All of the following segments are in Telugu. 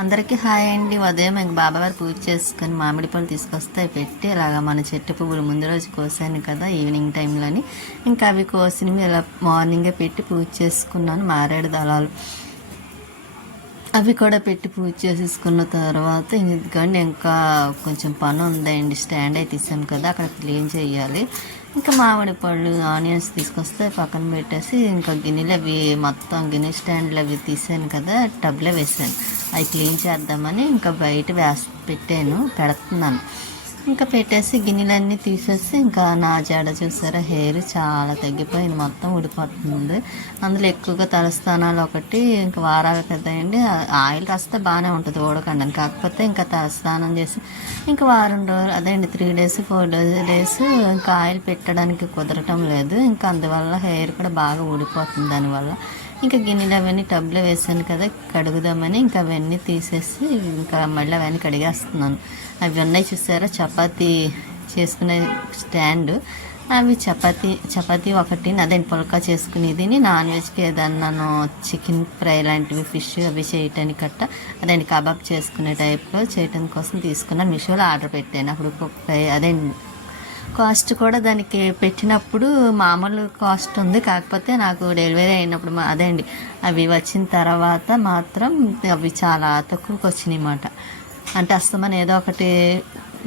అందరికీ హాయ్ అండి. ఉదయం ఇంక బాబావారు పూజ చేసుకొని మామిడి పళ్ళు తీసుకొస్తే పెట్టి ఇలాగ మన చెట్టు పువ్వులు ముందు రోజు కోసాను కదా ఈవినింగ్ టైంలోని, ఇంకా అవి కోసినవి ఇలా మార్నింగే పెట్టి పూజ చేసుకున్నాను. మారేడు దళాలు అవి కూడా పెట్టి పూజ చేసేసుకున్న తర్వాత ఎందుకంటే ఇంకా కొంచెం పని ఉందండి. స్టాండ్ అయితే తీసాను కదా, అక్కడ క్లీన్ చేయాలి. ఇంకా మామిడి పళ్ళు ఆనియన్స్ తీసుకొస్తే పక్కన పెట్టేసి ఇంకా గిన్నెలు అవి మొత్తం గిన్నె స్టాండ్లు అవి తీసాను కదా, టబ్లో వేసాను. అవి క్లీన్ చేద్దామని ఇంకా బయట పెడుతున్నాను. ఇంకా పెట్టేసి గిన్నెలన్నీ తీసేసి ఇంకా నా జడ చూసారా, హెయిర్ చాలా తగ్గిపోయింది, మొత్తం ఊడిపోతుంది. అందులో ఎక్కువగా తలస్నానాలు ఒకటి ఇంకా వారాలు కదండి, ఆయిల్ రాస్తే బాగానే ఉంటుంది ఊడకండి. కాకపోతే ఇంకా తలస్నానం చేసి ఇంకా వారం రోజులు అదేండి 3 days 4 days ఇంకా ఆయిల్ పెట్టడానికి కుదరటం లేదు. ఇంకా అందువల్ల హెయిర్ కూడా బాగా ఊడిపోతుంది. దానివల్ల ఇంకా గిన్నెలు అవన్నీ టబ్లో వేసాను కదా, కడుగుదామని ఇంకా అవన్నీ తీసేసి ఇంకా మళ్ళీ అవన్నీ కడిగేస్తున్నాను. అవి ఉన్నాయి చూసారా, చపాతీ చేసుకునే స్టాండ్. అవి చపాతీ ఒకటి అదే పుల్కా చేసుకునేది, నాన్ వెజ్కి ఏదన్నాను చికెన్ ఫ్రై లాంటివి, ఫిష్ అవి చేయటానికి కట్ట అదేంటి కబాబ్ చేసుకునే టైప్లో చేయటం కోసం తీసుకున్నాను. మీషోలో ఆర్డర్ పెట్టాను. అప్పుడు అదే కాస్ట్ కూడా దానికి పెట్టినప్పుడు మామూలు కాస్ట్ ఉంది. కాకపోతే నాకు డెలివరీ అయినప్పుడు అదేండి అవి వచ్చిన తర్వాత మాత్రం అవి చాలా తక్కువకి వచ్చినాయి అన్నమాట. అంటే అస్తమని ఏదో ఒకటి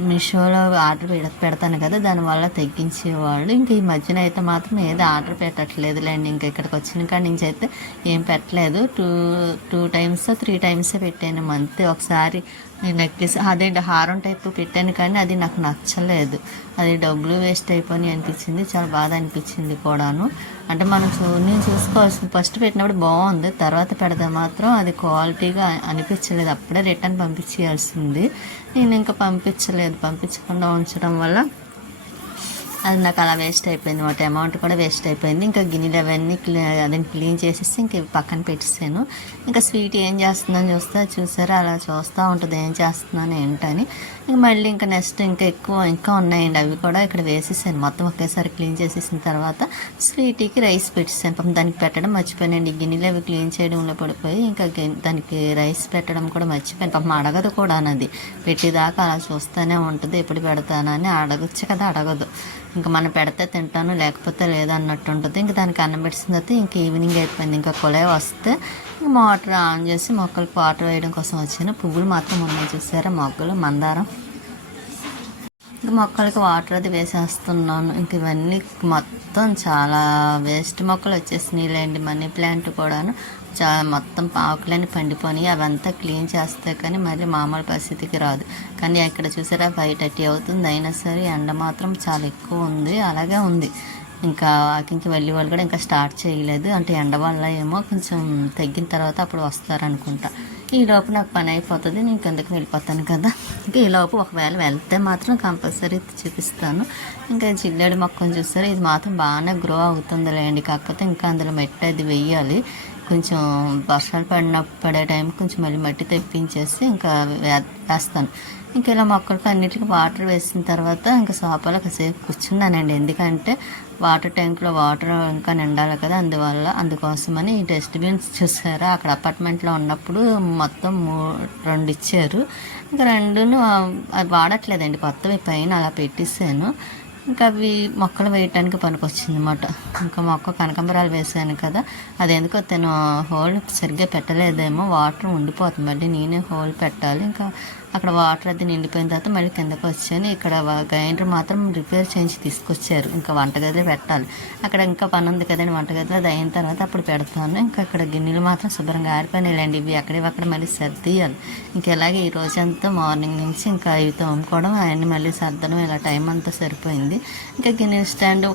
మీషోలో ఆర్డర్ పెడతాను కదా, దానివల్ల తగ్గించేవాళ్ళు. ఇంక ఈ మధ్యన అయితే మాత్రం ఏదో ఆర్డర్ పెట్టట్లేదులేండి. ఇంకా ఇక్కడికి వచ్చిన కాడి నుంచి అయితే ఏం పెట్టలేదు. టూ టైమ్స్ 3 times పెట్టాను అంతే. ఒకసారి నెక్లెస్ అదేంటి హారం టైప్ పెట్టాను కానీ అది నాకు నచ్చలేదు. అది డబ్బులు వేస్ట్ అయిపోయి అనిపించింది, చాలా బాధ అనిపించింది కూడాను. అంటే నేను చూసుకోవాల్సింది ఫస్ట్ పెట్టినప్పుడు బాగుంది, తర్వాత పెడితే మాత్రం అది క్వాలిటీగా అనిపించలేదు. అప్పుడే రిటర్న్ పంపించేయాల్సింది. నేను ఇంకా పంపించకుండా ఉంచడం వల్ల అది నాకు అలా వేస్ట్ అయిపోయింది. వాటి అమౌంట్ కూడా వేస్ట్ అయిపోయింది. ఇంకా గిన్నెలు అవన్నీ క్లీన్ చేసేసి ఇంక పక్కన పెట్టేసాను. ఇంకా స్వీట్ ఏం చేస్తుందని చూసారా, అలా చూస్తూ ఉంటుంది ఏం చేస్తున్నాను ఏంటని. ఇంక మళ్ళీ ఇంకా నెక్స్ట్ ఇంకా ఉన్నాయండి. అవి కూడా ఇక్కడ వేసేసాను. మొత్తం ఒకేసారి క్లీన్ చేసేసిన తర్వాత స్వీట్కి రైస్ పెట్టేసాను. పాపం దానికి పెట్టడం మర్చిపోయానండి. గిన్నెలు అవి క్లీన్ చేయడంలో పడిపోయి ఇంకా దానికి రైస్ పెట్టడం కూడా మర్చిపోయాను. పాపం అడగదు కూడా, అన్నది పెట్టేదాకా అలా చూస్తూనే ఉంటుంది. ఎప్పుడు పెడతానని అడగచ్చు కదా, అడగదు. ఇంకా మనం పెడితే తింటాను, లేకపోతే లేదన్నట్టు ఉంటుంది. ఇంకా దానికి అన్నం పెట్టిన తర్వాత ఇంక ఈవినింగ్ అయిపోయింది. ఇంకా కొలై వస్తే మోటార్ ఆన్ చేసి మొక్కలకు వాటర్ వేయడం కోసం వచ్చాను. పువ్వులు మాత్రం ఉన్నాయి చూసారా, మొగ్గలు మందారం. ఇంకా మొక్కలకి వాటర్ అది వేసేస్తున్నాను. ఇంక ఇవన్నీ మొత్తం చాలా వేస్ట్ మొక్కలు వచ్చేసినాయిలేండి. మనీ ప్లాంట్ కూడాను మొత్తం ఆకులని పండిపోయి అవంతా క్లీన్ చేస్తే కానీ మళ్ళీ మామూలు పరిస్థితికి రాదు. కానీ ఇక్కడ చూసారా 5:30 అవుతుంది, అయినా సరే ఎండ మాత్రం చాలా ఎక్కువ ఉంది. అలాగే ఉంది. ఇంకా వాకింగ్కి వెళ్ళే వాళ్ళు కూడా ఇంకా స్టార్ట్ చేయలేదు. అంటే ఎండ వల్ల ఏమో కొంచెం తగ్గిన తర్వాత అప్పుడు వస్తారనుకుంటా. ఈలోపు నాకు పని అయిపోతుంది, నేను కిందకి వెళ్ళిపోతాను కదా. ఇంకా ఈలోపు ఒకవేళ వెళ్తే మాత్రం కంపల్సరీ చూపిస్తాను. ఇంకా జిల్లేడు మొక్కను చూస్తారు, ఇది మాత్రం బాగానే గ్రో అవుతుందిలేండి. కాకపోతే ఇంకా అందులో మట్టి అది వెయ్యాలి. కొంచెం వర్షాలు పడే టైం కొంచెం మళ్ళీ మట్టి తెప్పించేసి ఇంకా వేస్తాను. ఇంకా ఇలా మొక్కలకు అన్నిటికీ వాటర్ వేసిన తర్వాత ఇంకా సోఫాలో కాసేపు కూర్చున్నానండి. ఎందుకంటే వాటర్ ట్యాంక్లో వాటర్ ఇంకా నిండాలి కదా, అందుకోసమని ఈ డస్ట్బిన్స్ చూసారా, అక్కడ అపార్ట్మెంట్లో ఉన్నప్పుడు మొత్తం 2 ఇచ్చారు. ఇంకా 2 అవి వాడట్లేదండి, కొత్తవి పైన అలా పెట్టేసాను. ఇంకా అవి మొక్కలు వేయటానికి పనికొచ్చింది అన్నమాట. ఇంకా మొక్క కనకాంబరాలు వేసాను కదా, అదెందుకో తను హోల్ సరిగ్గా పెట్టలేదేమో, వాటర్ ఉండిపోతుంది. మళ్ళీ నేనే హోల్ పెట్టాలి. ఇంకా అక్కడ వాటర్ అది నిండిపోయిన తర్వాత మళ్ళీ కిందకు వచ్చాను. ఇక్కడ గ్రైండర్ మాత్రం రిపేర్ చేయించి తీసుకొచ్చారు. ఇంకా వంటగదిలో పెట్టాలి. అక్కడ ఇంకా పని ఉంది కదండి వంటగదిలో, అది అయిన తర్వాత అప్పుడు పెడతాను. ఇంకా ఇక్కడ గిన్నెలు మాత్రం శుభ్రంగా ఆరిపోయినాయిలేండి. ఇవి అక్కడ మళ్ళీ సర్దియాలి. ఇంకా ఇలాగే ఈ రోజంతా మార్నింగ్ నుంచి ఇంకా ఇవి తోముకోవడం అవన్నీ మళ్ళీ సర్దడం, ఇలా టైం అంతా సరిపోయింది. ఇంకా గిన్నెల స్టాండ్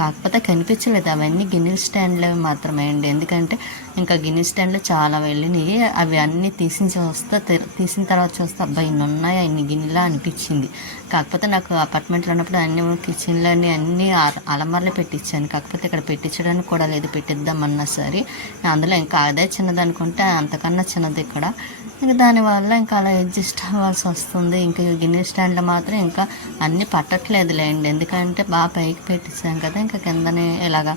కాకపోతే కనిపించలేదు, అవన్నీ గిన్నెల స్టాండ్లు మాత్రమే అండి. ఎందుకంటే ఇంకా గిన్నె స్టాండ్లు చాలా వెళ్ళినాయి. అవి అన్నీ తీసిన తర్వాత చూస్తే అబ్బా ఇన్ని ఉన్నాయా, ఇన్ని గిన్నెలా అనిపించింది. కాకపోతే నాకు అపార్ట్మెంట్లో ఉన్నప్పుడు అన్ని కిచెన్లో అన్నీ అలమార్లో పెట్టించాను. కాకపోతే ఇక్కడ పెట్టించడానికి కూడా లేదు, పెట్టిద్దామన్నా సరే. అందులో ఇంకా అదే చిన్నది అనుకుంటే అంతకన్నా చిన్నది ఇక్కడ. ఇంకా దానివల్ల ఇంకా అలా అడ్జస్ట్ అవ్వాల్సి వస్తుంది. ఇంకా గిన్నె స్టాండ్లో మాత్రం ఇంకా అన్నీ పట్టట్లేదులేండి. ఎందుకంటే బాగా పైకి పెట్టించాం కదా, ఇంకా కిందనే ఇలాగా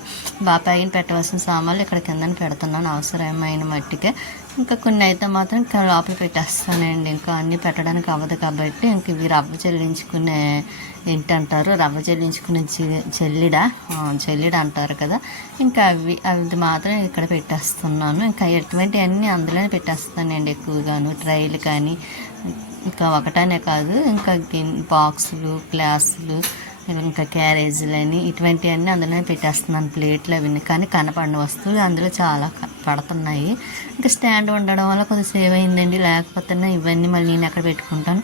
బాగా పైన పెట్టవలసిన సామాన్లు ఇక్కడ కిందని పెడుతున్నాను అవసరమైన మట్టికే. ఇంకా కొన్ని అయితే మాత్రం ఇంకా లోపల పెట్టేస్తానండి. ఇంకా అన్నీ పెట్టడానికి అవ్వదు కాబట్టి ఇంక ఇవి రవ్వ చెల్లించుకునే ఏంటంటారు, రవ్వ చెల్లించుకునే చెల్లిడ అంటారు కదా, ఇంకా అవి మాత్రం ఇక్కడ పెట్టేస్తున్నాను. ఇంకా ఎటువంటివన్నీ అందులోనే పెట్టేస్తానండి ఎక్కువగాను. ట్రైలు కానీ ఇంకా ఒకటనే కాదు, ఇంకా బాక్సులు, గ్లాసులు, ఇంకా క్యారేజీలని ఇటువంటివన్నీ అందులోనే పెట్టేస్తున్నాను. ప్లేట్లు అవి కానీ కనపడిన వస్తువులు అందులో చాలా పడుతున్నాయి. ఇంకా స్టాండ్ ఉండడం వల్ల కొద్దిగా సేవ్ అయిందండి, లేకపోతే ఇవన్నీ మళ్ళీ నేను ఎక్కడ పెట్టుకుంటాను.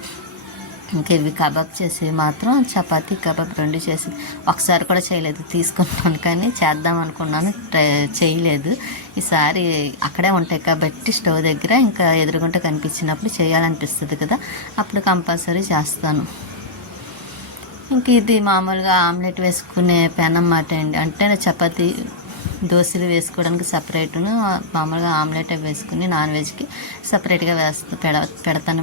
ఇంకా ఇవి కబాబ్ చేసి మాత్రం చపాతీ కబాబ్ 2 చేసి ఒకసారి కూడా చేయలేదు, తీసుకున్నాను కానీ చేద్దాం అనుకున్నాను, చేయలేదు. ఈసారి అక్కడే ఉంటాయి కాబట్టి స్టవ్ దగ్గర ఇంకా ఎదురుగుంట కనిపించినప్పుడు చేయాలనిపిస్తుంది కదా, అప్పుడు కంపల్సరీ చేస్తాను. ఇంక ఇది మామూలుగా ఆమ్లెట్ వేసుకునే పెనం అన్నమాట అండి. అంటే చపాతీ దోశలు వేసుకోవడానికి సపరేట్ను, మామూలుగా ఆమ్లెట్ వేసుకుని నాన్ వెజ్కి సపరేట్గా పెడతాను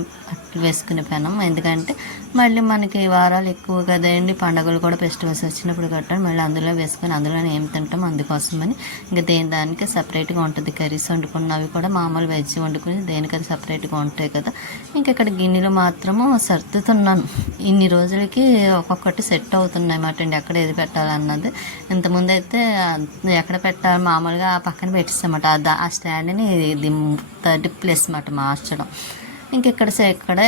వేసుకునే పెనం. ఎందుకంటే మళ్ళీ మనకి వారాలు ఎక్కువ కదండి, పండుగలు కూడా ఫెస్టివల్స్ వచ్చినప్పుడు కట్టాను, మళ్ళీ అందులో వేసుకొని అందులోనే ఏం తింటాం, అందుకోసమని ఇంకా దానికి సపరేట్గా ఉంటుంది. కర్రీస్ వండుకున్నవి కూడా మామూలు వెజ్ వండుకుని దేనికది సపరేట్గా ఉంటాయి కదా. ఇంకా ఇక్కడ గిన్నెలు మాత్రము సర్దుతున్నాను. ఇన్ని రోజులకి ఒక్కొక్కటి సెట్ అవుతున్నాయి అన్నమాట అండి, ఎక్కడ ఏది పెట్టాలన్నది. ఇంతకుముందు అయితే ఎక్కడ పెట్టాలి మామూలుగా పక్కన పెట్టేస్తామన్నమాట, ఆ స్టాండ్ని ఇది థర్డ్ ప్లేస్ అన్నమాట మార్చడం. ఇక్కడే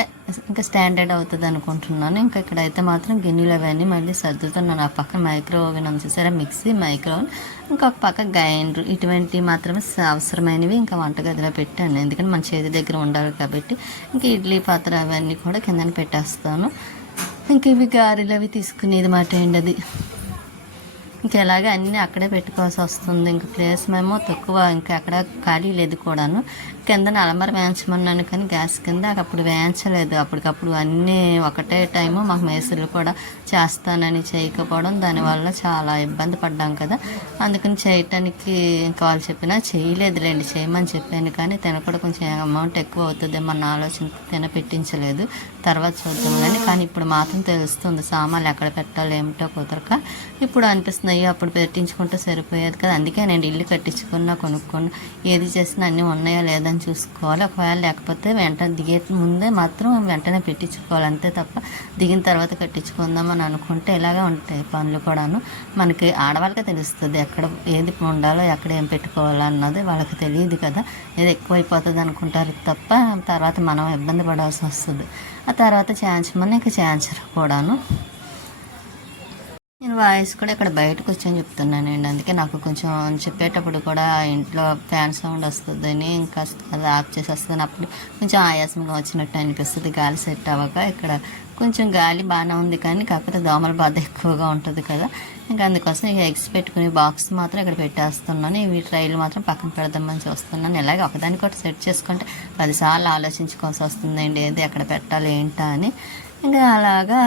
ఇంకా స్టాండర్డ్ అవుతుంది అనుకుంటున్నాను. ఇంకా ఇక్కడైతే మాత్రం గిన్నెలు అవన్నీ మళ్ళీ సర్దుతున్నాను. ఆ పక్కన మైక్రో ఓవెన్ వచ్చేసరి మిక్సీ, మైక్రో ఓవెన్, ఇంకొక పక్క గ్రైండర్, ఇటువంటివి మాత్రమే అవసరమైనవి ఇంకా వంటగదిలో పెట్టాను. ఎందుకంటే మన చేతి దగ్గర ఉండాలి కాబట్టి. ఇంకా ఇడ్లీ పాత్ర అవన్నీ కూడా కిందన పెట్టేస్తాను. ఇంక ఇవి గారెలు అవి తీసుకునేది మాట అండి. అది ఇంకా ఎలాగే అన్నీ అక్కడే పెట్టుకోవాల్సి వస్తుంది. ఇంకా ప్లేస్ మేము తక్కువ, ఇంకా అక్కడ ఖాళీ లేదు కూడాను. కింద అలమర వేయించమన్నాను కానీ గ్యాస్ కింద అప్పుడు వేయించలేదు. అప్పటికప్పుడు అన్నీ ఒకటే టైము మాకు మేస్త్రీలు కూడా చేస్తానని చేయకపోవడం, దానివల్ల చాలా ఇబ్బంది పడ్డాం కదా. అందుకని చేయటానికి ఇంకా వాళ్ళు చెప్పినా చేయలేదులేండి, చేయమని చెప్పాను కానీ కూడా కొంచెం అమౌంట్ ఎక్కువ అవుతుందేమన్న ఆలోచన పెట్టించలేదు. తర్వాత చూద్దాం కానీ ఇప్పుడు మాత్రం తెలుస్తుంది సామాన్లు ఎక్కడ పెట్టాలి ఏమిటో కుదరక. ఇప్పుడు అనిపిస్తుంది అయ్యో అప్పుడు పెట్టించుకుంటే సరిపోయేది కదా. అందుకే నేను ఇల్లు కట్టించుకున్నా, కొనుక్కున్నా, ఏది చేసినా అన్నీ ఉన్నాయా లేదని చూసుకోవాలి. ఒకవేళ లేకపోతే వెంటనే దిగే ముందే మాత్రం వెంటనే పెట్టించుకోవాలి, అంతే తప్ప దిగిన తర్వాత కట్టించుకుందామని అనుకుంటే ఇలాగే ఉంటాయి పనులు కూడాను. మనకి ఆడవాళ్ళకే తెలుస్తుంది ఎక్కడ ఏది ఉండాలో ఎక్కడ ఏం పెట్టుకోవాలో అన్నది, వాళ్ళకి తెలియదు కదా. ఏది ఎక్కువైపోతుంది అనుకుంటారు తప్ప తర్వాత మనం ఇబ్బంది పడాల్సి వస్తుంది. ఆ తర్వాత చేయించమని ఇంకా చేయించరు కూడాను. నేను వాయిస్ కూడా ఇక్కడ బయటకు వచ్చని చెప్తున్నానండి, అందుకే నాకు కొంచెం చెప్పేటప్పుడు కూడా ఇంట్లో ఫ్యాన్ సౌండ్ వస్తుందని ఇంకా అది ఆఫ్ చేసేస్తాను. అప్పుడు కొంచెం ఆయాసంగా వచ్చినట్టు అనిపిస్తుంది గాలి సెట్ అవ్వక. ఇక్కడ కొంచెం గాలి బాగానే ఉంది కానీ కాకపోతే దోమల బాధ ఎక్కువగా ఉంటుంది కదా. ఇంకా అందుకోసం ఇక ఎగ్స్ పెట్టుకుని బాక్స్ మాత్రం ఇక్కడ పెట్టేస్తున్నాను. ఇవి ట్రైలు మాత్రం పక్కన పెడదామని చూస్తున్నాను. ఇలాగే ఒకదానికి ఒకటి సెట్ చేసుకుంటే 10 సార్లు ఆలోచించుకోవాల్సి వస్తుందండి, ఏది ఎక్కడ పెట్టాలి ఏంటా అని. ఇంకా అలాగా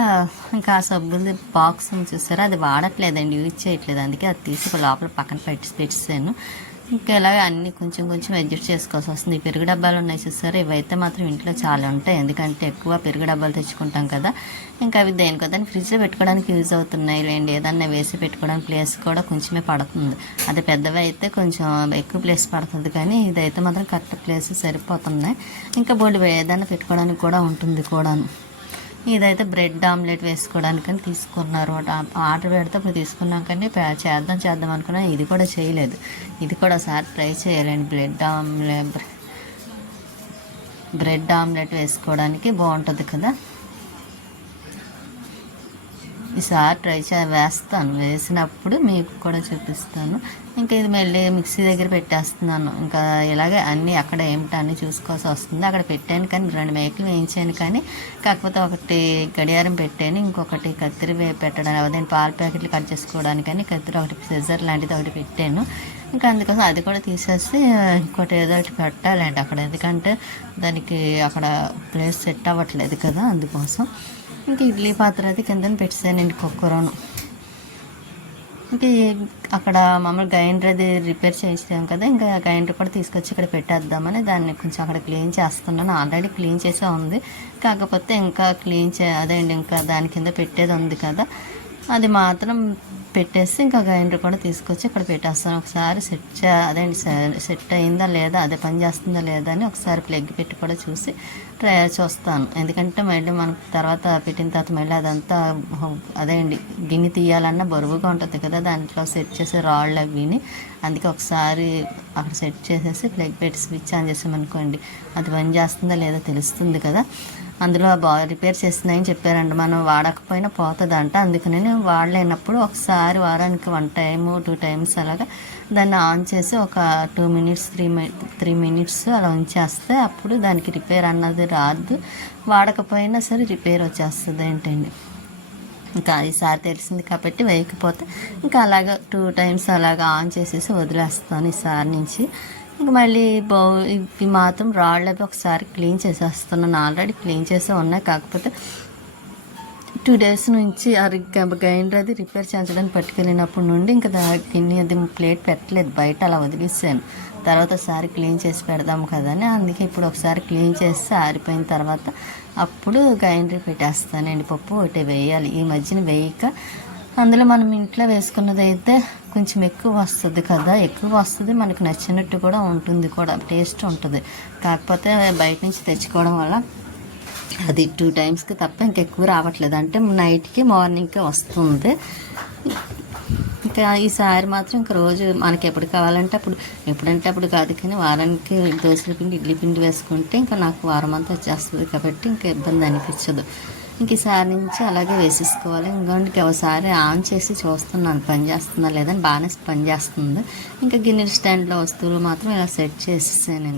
ఇంకా ఆ సబ్బులు బాక్స్ చూసారా, అది వాడట్లేదండి, యూజ్ చేయట్లేదు, అందుకే అది తీసి లోపల పక్కన పెట్టేసాను. ఇంకా ఇలాగ అన్నీ కొంచెం కొంచెం అడ్జస్ట్ చేసుకోవాల్సి వస్తుంది. ఈ పెరుగు డబ్బాలు ఉన్నాయి చూసారా, ఇవైతే మాత్రం ఇంట్లో చాలా ఉంటాయి, ఎందుకంటే ఎక్కువ పెరుగు డబ్బాలు తెచ్చుకుంటాం కదా. ఇంకా అవి దేనికో దాన్ని ఫ్రిడ్జ్లో పెట్టుకోవడానికి యూజ్ అవుతున్నాయి లేండి. ఏదన్నా వేసి పెట్టుకోవడానికి ప్లేస్ కూడా కొంచెమే పడుతుంది. అది పెద్దవి అయితే కొంచెం ఎక్కువ ప్లేస్ పడుతుంది కానీ ఇదైతే మాత్రం కరెక్ట్ ప్లేస్ సరిపోతున్నాయి. ఇంకా బోల్డ్ ఏదైనా పెట్టుకోవడానికి కూడా ఉంటుంది కూడాను. ఇదైతే బ్రెడ్ ఆమ్లెట్ వేసుకోవడానికని తీసుకున్నారు. ఆర్డర్ పెడితే అప్పుడు తీసుకున్నాం కానీ చేద్దాం అనుకున్నా, ఇది కూడా చేయలేదు. ఇది కూడా ఒకసారి ట్రై చేయాలండి. బ్రెడ్ ఆమ్లెట్ వేసుకోవడానికి బాగుంటుంది కదా. ఈసారి వేస్తాను, వేసినప్పుడు మీకు కూడా చూపిస్తాను. ఇంకా ఇది మళ్ళీ మిక్సీ దగ్గర పెట్టేస్తున్నాను. ఇంకా ఇలాగే అన్నీ అక్కడ ఏమిటో అన్నీ చూసుకోవాల్సి వస్తుంది. అక్కడ పెట్టాను కానీ 2 మేకలు వేయించాను కానీ కాకపోతే ఒకటి గడియారం పెట్టాను, ఇంకొకటి కత్తిరి పెట్టడానికి అదే పాల ప్యాకెట్లు కట్ చేసుకోవడానికని కత్తిరి ఒకటి సిజర్ లాంటిది ఒకటి పెట్టాను. ఇంకా అందుకోసం అది కూడా తీసేసి ఇంకోటి ఏదో ఒకటి పెట్టాలండి అక్కడ, ఎందుకంటే దానికి అక్కడ ప్లేస్ సెట్ అవ్వట్లేదు కదా, అందుకోసం. ఇంకా ఇడ్లీ పాత్ర అయితే కింద పెట్టానండి, కుక్కరును. ఇంకా అక్కడ మామూలు గ్రైండర్ అది రిపేర్ చేసాం కదా, ఇంకా గ్రైండర్ కూడా తీసుకొచ్చి ఇక్కడ పెట్టేద్దామని దాన్ని కొంచెం అక్కడ క్లీన్ చేస్తున్నాను. ఆల్రెడీ క్లీన్ చేసే ఉంది, కాకపోతే ఇంకా అదేండి ఇంకా దాని కింద పెట్టేది ఉంది కదా, అది మాత్రం పెట్టేసి ఇంకా గ్రైండర్ కూడా తీసుకొచ్చి ఇక్కడ పెట్టేస్తాను. ఒకసారి సెట్ అయిందా లేదా, అదే పని చేస్తుందా లేదా అని ఒకసారి ప్లగ్ పెట్టి కూడా చూస్తాను. ఎందుకంటే మళ్ళీ మనం తర్వాత పెట్టిన తర్వాత మళ్ళీ అదంతా గిన్నె తీయాలన్నా బరువుగా ఉంటుంది కదా, దాంట్లో సెట్ చేసే రాళ్ళు అవిని. అందుకే ఒకసారి అక్కడ సెట్ చేసేసి ప్లగ్ పెట్టి స్విచ్ ఆన్ చేసామనుకోండి, అది పని చేస్తుందా లేదా తెలుస్తుంది కదా. అందులో రిపేర్ చేస్తున్నాయని చెప్పారండి, మనం వాడకపోయినా పోతుందంట. అందుకని వాడలేనప్పుడు ఒకసారి వారానికి 1 టైం 2 టైమ్స్ అలాగా దాన్ని ఆన్ చేసి ఒక 2 మినిట్స్ 3 మినిట్స్ అలా ఉంచేస్తే అప్పుడు దానికి రిపేర్ అన్నది రాదు. వాడకపోయినా సరే రిపేర్ వచ్చేస్తుంది ఏంటండి. ఇంకా ఈసారి తెలిసింది కాబట్టి వేయకపోతే ఇంకా అలాగా 2 టైమ్స్ అలాగా ఆన్ చేసేసి వదిలేస్తాను ఈసారి నుంచి. ఇంక మళ్ళీ ఇవి మాత్రం రాళ్ళు అవి ఒకసారి క్లీన్ చేసేస్తున్నాను. ఆల్రెడీ క్లీన్ చేసే ఉన్నాయి, కాకపోతే 2 డేస్ నుంచి గ్రైండర్ అది రిపేర్ చేయించడానికి పట్టుకెళ్ళినప్పటి నుండి ఇంకా గిన్నె అది ప్లేట్ పెట్టలేదు, బయట అలా వదిలేసాను. తర్వాత ఒకసారి క్లీన్ చేసి పెడదాం కదా అని, అందుకే ఇప్పుడు ఒకసారి క్లీన్ చేసి ఆరిపోయిన తర్వాత అప్పుడు గ్రైండర్ పెట్టేస్తానండి. పప్పు ఒకటి వేయాలి, ఈ మధ్యన వేయక. అందులో మనం ఇంట్లో వేసుకున్నది అయితే కొంచెం ఎక్కువ వస్తుంది కదా, ఎక్కువ వస్తుంది, మనకు నచ్చినట్టు కూడా ఉంటుంది, కూడా టేస్ట్ ఉంటుంది. కాకపోతే బయట నుంచి తెచ్చుకోవడం వల్ల అది 2 టైమ్స్కి తప్ప ఇంకెక్కువ రావట్లేదు, అంటే నైట్కి మార్నింగ్కి వస్తుంది. ఇంకా ఈసారి మాత్రం ఇంకా రోజు మనకి ఎప్పుడు కావాలంటే అప్పుడు, ఎప్పుడంటే అప్పుడు కాదు కానీ వారానికి దోశల పిండి ఇడ్లీ పిండి వేసుకుంటే ఇంకా నాకు వారం అంతా వచ్చేస్తుంది కాబట్టి ఇంకా ఇబ్బంది అనిపించదు. ఇంక ఈసారి నుంచి అలాగే వేసేసుకోవాలి. ఇంకొంటికి ఒకసారి ఆన్ చేసి చూస్తున్నాను పని చేస్తుందా లేదని, బాగానే పని చేస్తుంది. ఇంకా గిన్నెల స్టాండ్లో వస్తువులు మాత్రం ఇలా సెట్ చేసేసాను.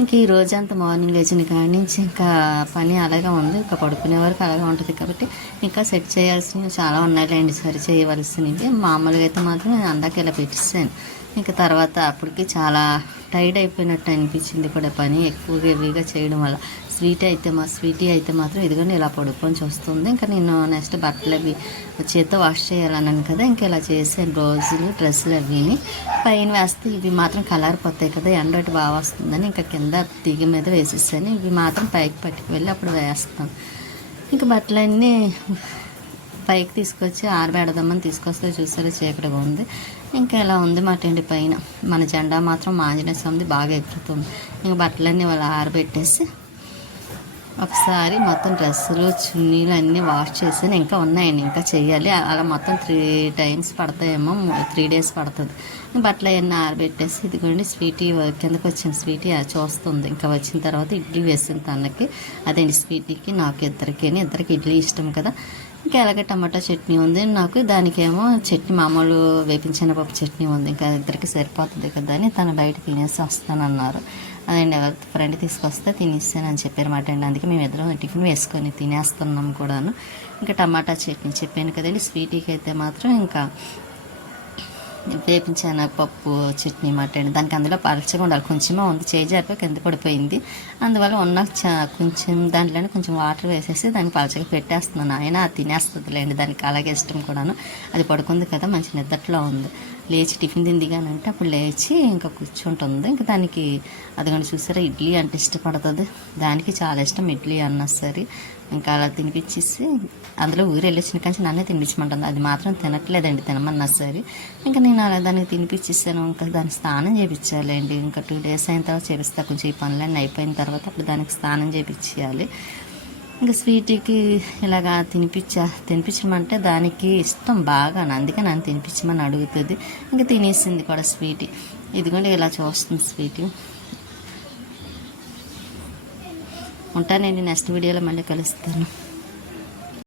ఇంక ఈ రోజంతా మార్నింగ్ లేచిన కాడి నుంచి ఇంకా పని అలాగే ఉంది, ఇంకా పడుకునే వరకు అలాగే ఉంటుంది కాబట్టి ఇంకా సెట్ చేయాల్సినవి చాలా ఉన్నాయిలేండి, సరి చేయవలసినవి. మామూలుగా అయితే మాత్రం అందాక ఇలా పెట్టేసాను. ఇంకా తర్వాత అప్పటికి చాలా టైర్డ్ అయిపోయినట్టు అనిపించింది కూడా, పని ఎక్కువగా హెవీగా చేయడం వల్ల. స్వీటీ అయితే మాత్రం ఇదిగోండి ఇలా పడుకొని చూస్తుంది. ఇంకా నేను నెక్స్ట్ బట్టలు అవి చేత్తో వాష్ చేయాలన్నాను కదా, ఇంకా ఇలా చేసాను. రోజులు డ్రెస్సులు అవిని పైన వేస్తే ఇవి మాత్రం కలర్ పోతాయి కదా, ఎండ ఒకటి బాగా వస్తుందని ఇంకా కింద తీగ మీద వేసేసాను. ఇవి మాత్రం పైకి పట్టుకు వెళ్ళి అప్పుడు వేస్తాను. ఇంకా బట్టలన్నీ పైకి తీసుకొచ్చి ఆరబెడదామని తీసుకొస్తే చూసారా చీకటిగా ఉంది. ఇంకా ఇలా ఉంది మాట పైన మన జెండా మాత్రం ఆంజనేయ స్వామిది బాగా ఎక్కుతుంది. ఇంకా బట్టలన్నీ వాళ్ళు ఆరబెట్టేసి ఒకసారి మొత్తం డ్రెస్సులు చున్నీలు అన్నీ వాష్ చేసాను. ఇంకా ఉన్నాయండి, ఇంకా చెయ్యాలి. అలా మొత్తం 3 టైమ్స్ పడతాయేమో, 3 డేస్ పడుతుంది. బట్టలు అవన్నీ ఆరబెట్టేసి ఇదిగోండి స్వీటీ కిందకి వచ్చింది. స్వీటీ చూస్తుంది. ఇంకా వచ్చిన తర్వాత ఇడ్లీ వేసింది తనకి, అదేంటి స్వీటీకి నాకు ఇద్దరికి ఇడ్లీ ఇష్టం కదా. ఇంకా అలాగే టమాటా చట్నీ ఉంది నాకు, దానికేమో చట్నీ మామూలు వేపించిన పప్పు చట్నీ ఉంది. ఇంకా ఇద్దరికి సరిపోతుంది కదా అని తను బయట తినేసి వస్తానన్నారు. అదండి ఎవరి ఫ్రెండ్ తీసుకొస్తే తినేస్తానని చెప్పారన్నమాట అండి. అందుకే మేము ఇద్దరం టిఫిన్ వేసుకొని తినేస్తున్నాం కూడాను. ఇంకా టమాటా చట్నీ చెప్పాను కదండి. స్వీటీకి అయితే మాత్రం ఇంకా వేపించిన పప్పు చట్నీ మాట అండి. దానికి అందులో పలచగా ఉండాలి, కొంచెమే ఉంది, చేజారిపోయి కింద పడిపోయింది. అందువల్ల ఉన్న కొంచెం దాంట్లోనే కొంచెం వాటర్ వేసేసి దాన్ని పలచగా పెట్టేస్తున్నాను. అయినా అది తినేస్తుందిలేండి, దానికి అలాగే ఇష్టం కూడాను. అది పడుకుంది కదా, మంచి నిద్దట్లో ఉంది. లేచి టిఫిన్ తిందిగానంటే అప్పుడు లేచి ఇంకా కూర్చుంటుంది. ఇంకా దానికి అదిగోండి చూసారా ఇడ్లీ అంటే ఇష్టపడుతుంది, దానికి చాలా ఇష్టం ఇడ్లీ అన్నా సరే. ఇంకా అలా తినిపించేసి అందులో ఊరు వెళ్ళొచ్చిన కానీ నన్నే తినిపించమంటుంది. అది మాత్రం తినట్లేదండి, తినమన్నా సరే. ఇంకా నేను అలా దానికి తినిపించేసాను. ఇంకా దానికి స్నానం చేయించాలండి. ఇంకా 2 డేస్ అయిన తర్వాత చేపిస్తా, కొంచెం ఈ పనులన్నీ అయిపోయిన తర్వాత అప్పుడు దానికి స్నానం చేయించాలి. ఇంకా స్వీటీకి ఇలాగా తినిపించమంటే దానికి ఇష్టం బాగా, అందుకే నన్ను తినిపించమని అడుగుతుంది. ఇంకా తినేసింది కూడా స్వీటీ. ఇదిగోండి ఇలా చూస్తుంది స్వీటీ. ఉంటానండి, నెక్స్ట్ వీడియోలో మళ్ళీ కలుస్తాను.